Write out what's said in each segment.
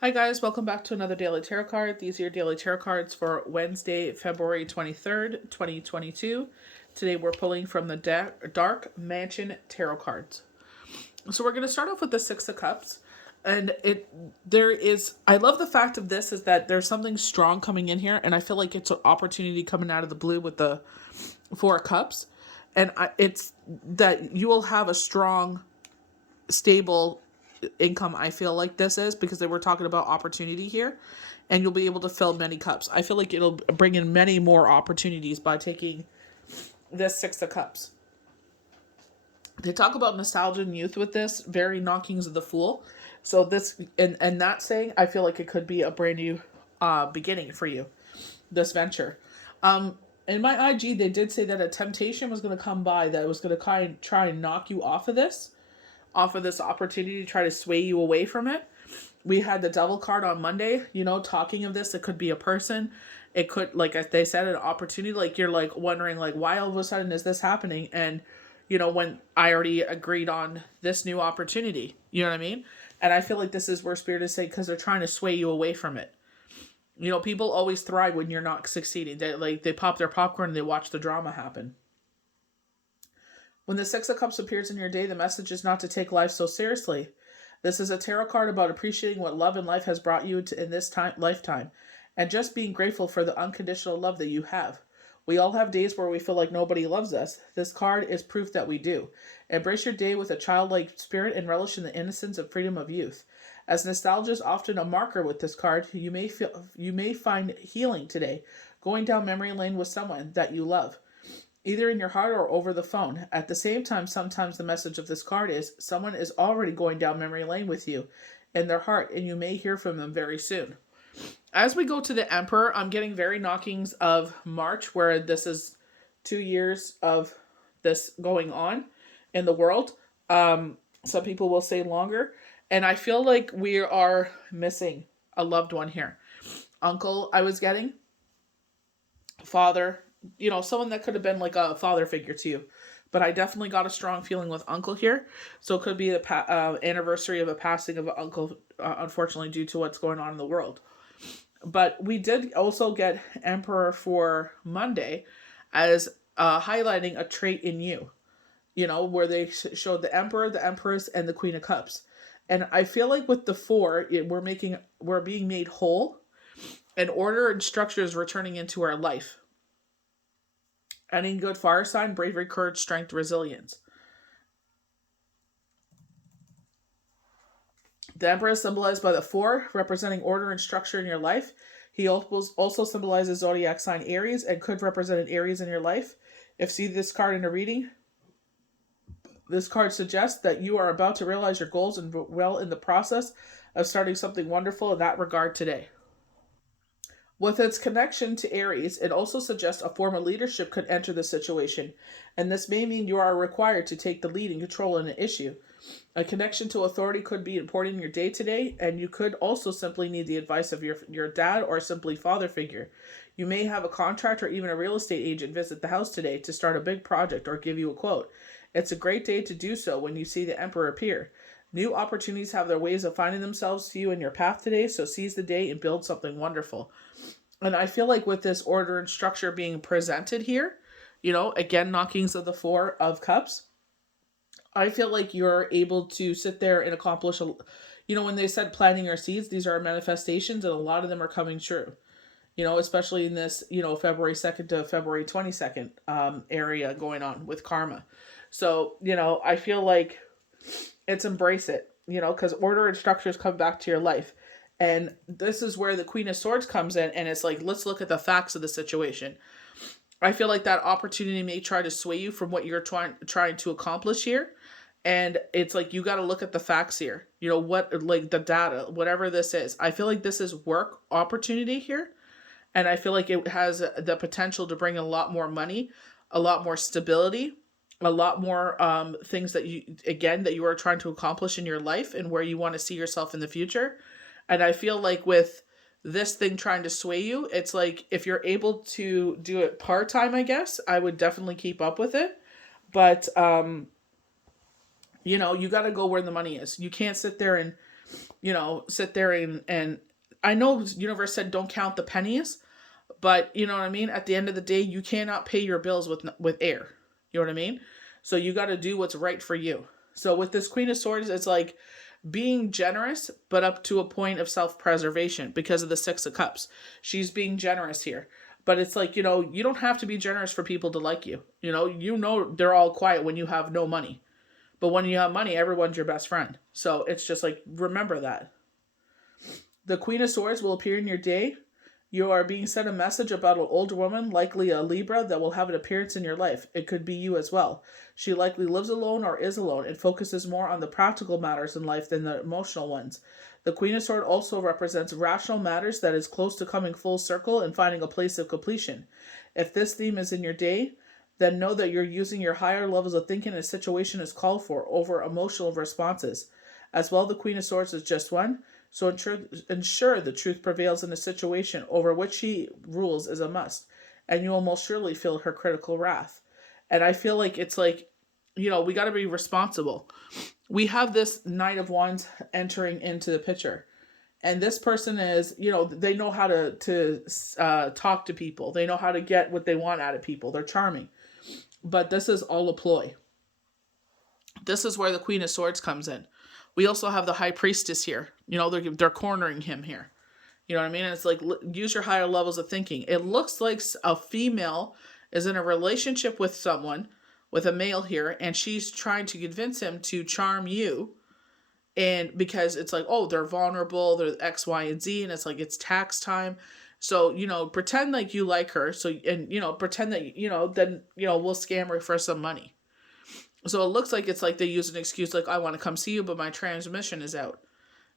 Hi guys, welcome back to another Daily Tarot card. These are your Daily Tarot cards for Wednesday, February 23rd, 2022. Today we're pulling from the Dark Mansion Tarot cards. So we're going to start off with the Six of Cups. And I love the fact of this is that there's something strong coming in here, and I feel like it's an opportunity coming out of the blue with the Four of Cups. And it's that you will have a strong, stable income. I feel like this is because they were talking about opportunity here, and you'll be able to fill many cups. I feel like it'll bring in many more opportunities by taking this Six of Cups. They talk about nostalgia and youth with this, very knockings of the Fool. So this and that saying, I feel like it could be a brand new beginning for you, this venture. In my IG, they did say that a temptation was going to come by that was going to try and knock you off of this opportunity, to try to sway you away from it. We had the Devil card on Monday, talking of this. It could be a person. It could, like they said, an opportunity. Like you're like wondering, like, why all of a sudden is this happening? And, when I already agreed on this new opportunity, you know what I mean? And I feel like this is where Spirit is saying, because they're trying to sway you away from it. People always thrive when you're not succeeding. They pop their popcorn and they watch the drama happen. When the Six of Cups appears in your day, the message is not to take life so seriously. This is a tarot card about appreciating what love and life has brought you to in this lifetime, and just being grateful for the unconditional love that you have. We all have days where we feel like nobody loves us. This card is proof that we do. Embrace your day with a childlike spirit and relish in the innocence and freedom of youth. As nostalgia is often a marker with this card, you may find healing today, going down memory lane with someone that you love, either in your heart or over the phone. At the same time, sometimes the message of this card is someone is already going down memory lane with you in their heart, and you may hear from them very soon. As we go to the Emperor, I'm getting very knockings of March, where this is 2 years of this going on in the world. Some people will say longer. And I feel like we are missing a loved one here. Uncle, I was getting. Father, someone that could have been like a father figure to you. But I definitely got a strong feeling with uncle here. So it could be the anniversary of a passing of an uncle, unfortunately, due to what's going on in the world. But we did also get Emperor for Monday as highlighting a trait in you, where they showed the Emperor, the Empress, and the Queen of Cups. And I feel like with the four, we're being made whole, and order and structure is returning into our life. Any good fire sign, bravery, courage, strength, resilience. The Emperor is symbolized by the four, representing order and structure in your life. He also symbolizes zodiac sign Aries and could represent an Aries in your life. If you see this card in a reading, this card suggests that you are about to realize your goals and well in the process of starting something wonderful in that regard today. With its connection to Aries, it also suggests a form of leadership could enter the situation, and this may mean you are required to take the lead and control in an issue. A connection to authority could be important in your day to day, and you could also simply need the advice of your dad or simply father figure. You may have a contract or even a real estate agent visit the house today to start a big project or give you a quote. It's a great day to do so when you see the Emperor appear. New opportunities have their ways of finding themselves to you in your path today, so seize the day and build something wonderful. And I feel like with this order and structure being presented here, again, knockings of the Four of Cups, I feel like you're able to sit there and accomplish, when they said planting your seeds, these are manifestations and a lot of them are coming true, especially in this, February 2nd to February 22nd area going on with karma. So, I feel like it's embrace it, because order and structures come back to your life. And this is where the Queen of Swords comes in, and it's like, let's look at the facts of the situation. I feel like that opportunity may try to sway you from what you're trying to accomplish here. And it's like, you got to look at the facts here. What, like the data, whatever this is. I feel like this is work opportunity here. And I feel like it has the potential to bring a lot more money, a lot more stability, a lot more things that you are trying to accomplish in your life and where you want to see yourself in the future. And I feel like with this thing trying to sway you, it's like if you're able to do it part-time, I guess, I would definitely keep up with it. But, you got to go where the money is. You can't sit there and sit there and I know universe said don't count the pennies, but you know what I mean? At the end of the day, you cannot pay your bills with air. You know what I mean? So you got to do what's right for you. So with this Queen of Swords, it's like being generous, but up to a point of self-preservation because of the Six of Cups. She's being generous here. But it's like, you don't have to be generous for people to like you. They're all quiet when you have no money. But when you have money, everyone's your best friend. So it's just like, remember that. The Queen of Swords will appear in your day. You are being sent a message about an older woman, likely a Libra, that will have an appearance in your life. It could be you as well. She likely lives alone or is alone and focuses more on the practical matters in life than the emotional ones. The Queen of Swords also represents rational matters that is close to coming full circle and finding a place of completion. If this theme is in your day, then know that you're using your higher levels of thinking a situation is called for over emotional responses. As well, the Queen of Swords is just one. So ensure the truth prevails in a situation over which she rules is a must, and you will most surely feel her critical wrath. And I feel like it's like, we got to be responsible. We have this Knight of Wands entering into the picture, and this person is, they know how to talk to people. They know how to get what they want out of people. They're charming, but this is all a ploy. This is where the Queen of Swords comes in. We also have the High Priestess here. They're cornering him here. You know what I mean? And it's like, use your higher levels of thinking. It looks like a female is in a relationship with someone, with a male here, and she's trying to convince him to charm you. And because it's like, oh, they're vulnerable, they're X, Y, and Z, and it's like, it's tax time. So, pretend like you like her. So, and, pretend that, then, we'll scam her for some money. So it looks like it's like they use an excuse like, I want to come see you, but my transmission is out.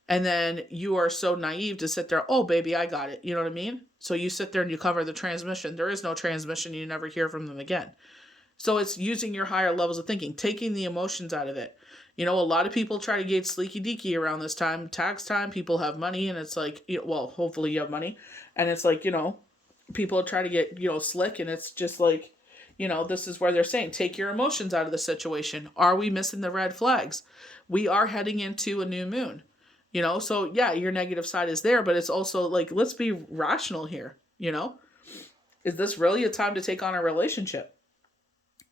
And then you are so naive to sit there, oh, baby, I got it. You know what I mean? So you sit there and you cover the transmission. There is no transmission. You never hear from them again. So it's using your higher levels of thinking, taking the emotions out of it. A lot of people try to get sleeky deaky around this time. Tax time, people have money, and it's like, well, hopefully you have money. And it's like, people try to get, slick, and it's just like, this is where they're saying, take your emotions out of the situation. Are we missing the red flags? We are heading into a new moon, so yeah, your negative side is there, but it's also like, let's be rational here. Is this really a time to take on a relationship?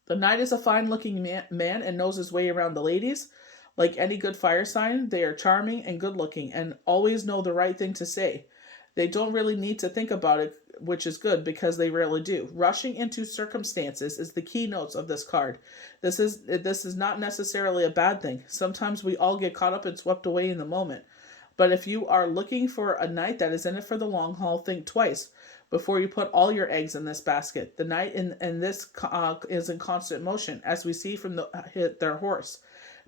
The Knight is a fine looking man and knows his way around the ladies. Like any good fire sign, they are charming and good looking and always know the right thing to say. They don't really need to think about it, which is good because they rarely do. Rushing into circumstances is the keynotes of this card. This is not necessarily a bad thing. Sometimes we all get caught up and swept away in the moment. But if you are looking for a knight that is in it for the long haul, think twice before you put all your eggs in this basket. The knight in this is in constant motion, as we see from their horse.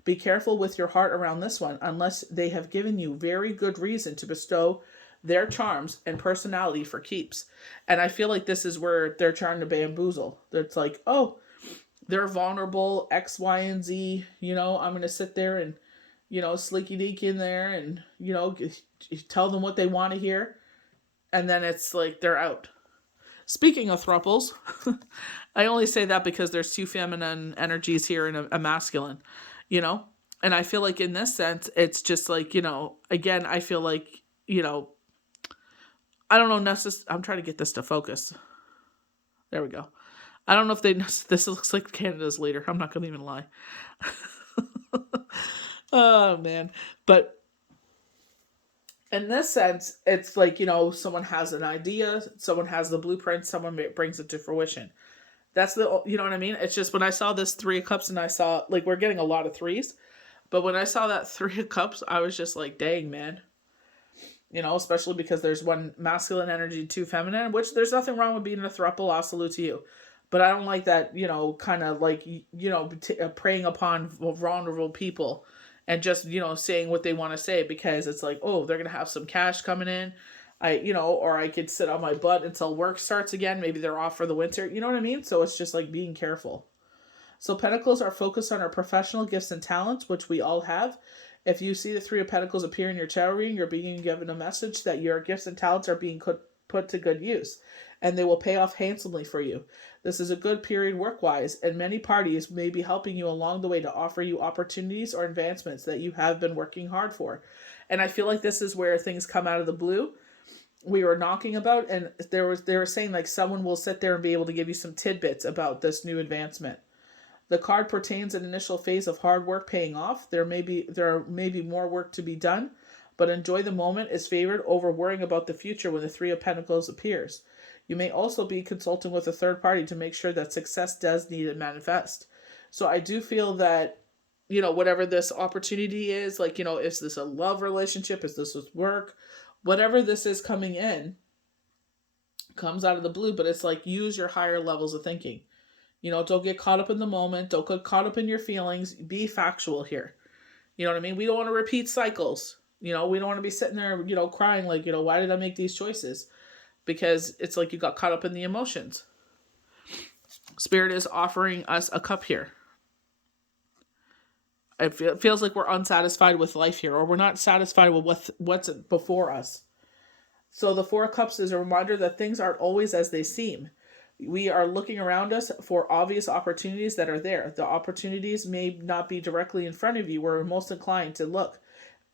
Be careful with your heart around this one, unless they have given you very good reason to bestow their charms and personality for keeps. And I feel like this is where they're trying to bamboozle. It's like, oh, they're vulnerable, X, Y, and Z. I'm going to sit there and, sleeky deek in there and, tell them what they want to hear. And then it's like they're out. Speaking of thruples, I only say that because there's two feminine energies here and a masculine, And I feel like in this sense, it's just like, again, I feel like, I don't know, I'm trying to get this to focus. There we go. I don't know if this looks like Canada's leader. I'm not going to even lie. Oh, man. But in this sense, it's like, someone has an idea, someone has the blueprint, someone brings it to fruition. That's you know what I mean? It's just when I saw this Three of Cups and I saw, like, we're getting a lot of threes. But when I saw that Three of Cups, I was just like, dang, man. Especially because there's one masculine energy, two feminine, which there's nothing wrong with being a throuple. I'll salute to you. But I don't like that, kind of like, preying upon vulnerable people and just, saying what they want to say because it's like, oh, they're going to have some cash coming in. Or I could sit on my butt until work starts again. Maybe they're off for the winter. You know what I mean? So it's just like being careful. So Pentacles are focused on our professional gifts and talents, which we all have. If you see the Three of Pentacles appear in your tarot reading, you're being given a message that your gifts and talents are being put to good use, and they will pay off handsomely for you. This is a good period work-wise, and many parties may be helping you along the way to offer you opportunities or advancements that you have been working hard for. And I feel like this is where things come out of the blue. We were knocking about, and they were saying like someone will sit there and be able to give you some tidbits about this new advancement. The card pertains an initial phase of hard work paying off. There may be more work to be done, but enjoy the moment is favored over worrying about the future when the Three of Pentacles appears. You may also be consulting with a third party to make sure that success does need to manifest. So I do feel that, whatever this opportunity is, like, is this a love relationship? Is this with work? Whatever this is coming in comes out of the blue, but it's like use your higher levels of thinking. Don't get caught up in the moment. Don't get caught up in your feelings. Be factual here. You know what I mean? We don't want to repeat cycles. We don't want to be sitting there, crying like, why did I make these choices? Because it's like you got caught up in the emotions. Spirit is offering us a cup here. It feels like we're unsatisfied with life here, or we're not satisfied with what's before us. So the Four of Cups is a reminder that things aren't always as they seem. We are looking around us for obvious opportunities that are there. The opportunities may not be directly in front of you where we're most inclined to look,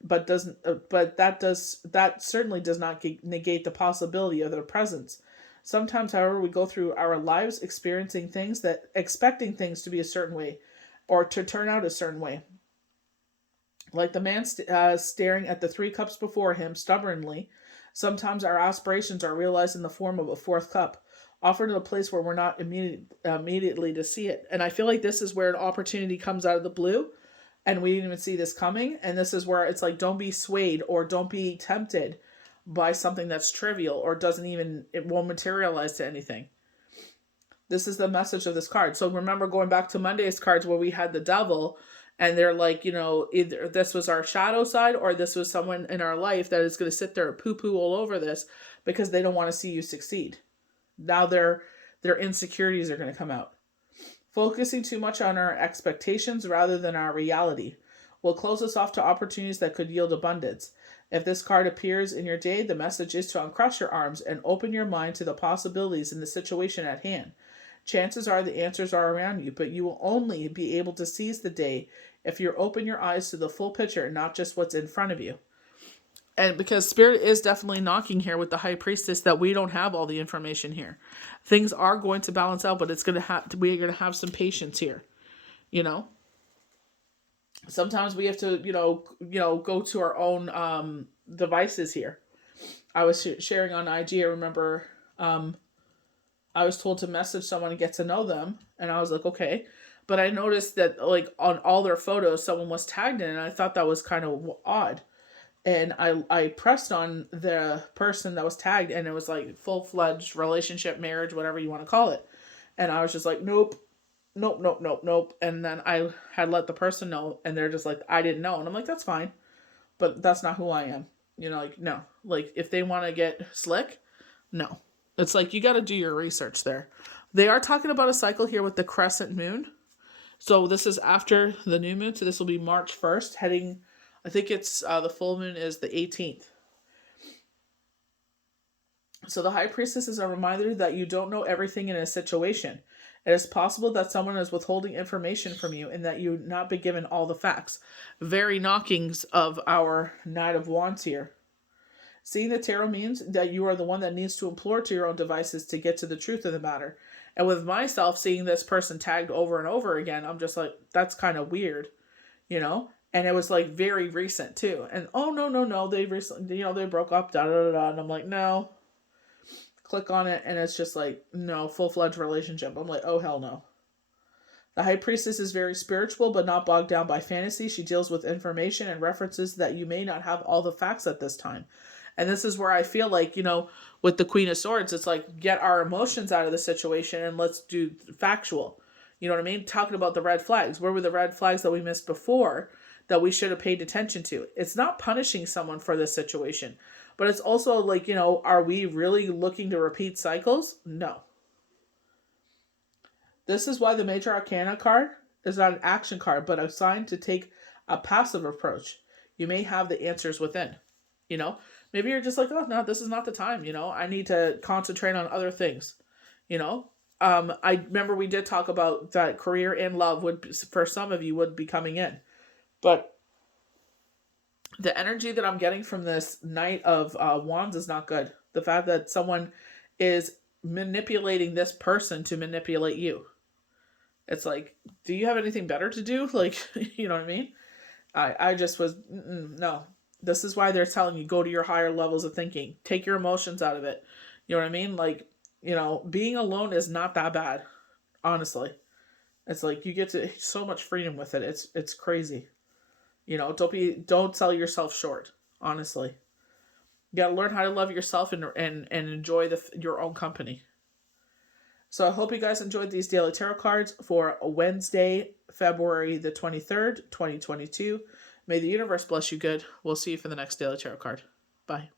but that certainly does not negate the possibility of their presence. Sometimes, however, we go through our lives expecting things to be a certain way or to turn out a certain way. Like the man staring at the Three Cups before him stubbornly, sometimes our aspirations are realized in the form of a fourth cup, offered in a place where we're not immediately to see it. And I feel like this is where an opportunity comes out of the blue, and we didn't even see this coming. And this is where it's like, don't be swayed or don't be tempted by something that's trivial or it won't materialize to anything. This is the message of this card. So remember going back to Monday's cards where we had the devil, and they're like, either this was our shadow side or this was someone in our life that is going to sit there and poo-poo all over this because they don't want to see you succeed. Now their insecurities are going to come out. Focusing too much on our expectations rather than our reality will close us off to opportunities that could yield abundance. If this card appears in your day, the message is to uncross your arms and open your mind to the possibilities in the situation at hand. Chances are the answers are around you, but you will only be able to seize the day if you open your eyes to the full picture, not just what's in front of you. And because Spirit is definitely knocking here with the High Priestess that we don't have all the information here. Things are going to balance out, but we're going to have some patience here. Sometimes we have to, go to our own devices here. I was sharing on IG. I remember I was told to message someone and get to know them, and I was like, okay. But I noticed that like on all their photos, someone was tagged in, and I thought that was kind of odd. And I pressed on the person that was tagged, and it was like full-fledged relationship, marriage, whatever you want to call it. And I was just like, nope. And then I had let the person know, and they're just like, I didn't know. And I'm like, that's fine. But that's not who I am. No. Like, if they want to get slick, no. It's like, you got to do your research there. They are talking about a cycle here with the crescent moon. So this is after the new moon. So this will be March 1st, heading... I think it's the full moon is the 18th. So the High Priestess is a reminder that you don't know everything in a situation. It is possible that someone is withholding information from you and that you not be given all the facts. Very knockings of our Knight of Wands here. Seeing the tarot means that you are the one that needs to implore to your own devices to get to the truth of the matter. And with myself seeing this person tagged over and over again, I'm just like, that's kind of weird, And it was like very recent too. And no, they recently, they broke up, And I'm like, no. Click on it, and it's just like, no, full-fledged relationship. I'm like, oh, hell no. The High Priestess is very spiritual, but not bogged down by fantasy. She deals with information and references that you may not have all the facts at this time. And this is where I feel like, with the Queen of Swords, it's like, get our emotions out of the situation and let's do factual. You know what I mean? Talking about the red flags. Where were the red flags that we missed before that we should have paid attention to? It's not punishing someone for this situation. But it's also like, are we really looking to repeat cycles? No. This is why the Major Arcana card is not an action card, but a sign to take a passive approach. You may have the answers within. Maybe you're just like, oh, no, this is not the time. I need to concentrate on other things. I remember we did talk about that career and love for some of you would be coming in. But The energy that I'm getting from this Knight of Wands is not good. The fact that someone is manipulating this person to manipulate you. It's like, do you have anything better to do? Like, you know what I mean? I just was, no. This is why they're telling you, go to your higher levels of thinking. Take your emotions out of it. You know what I mean? Like, being alone is not that bad, honestly. It's like you get to so much freedom with it. It's crazy. Don't sell yourself short, honestly. You got to learn how to love yourself and enjoy your own company. So I hope you guys enjoyed these daily tarot cards for Wednesday, February the 23rd, 2022. May the universe bless you good. We'll see you for the next daily tarot card. Bye.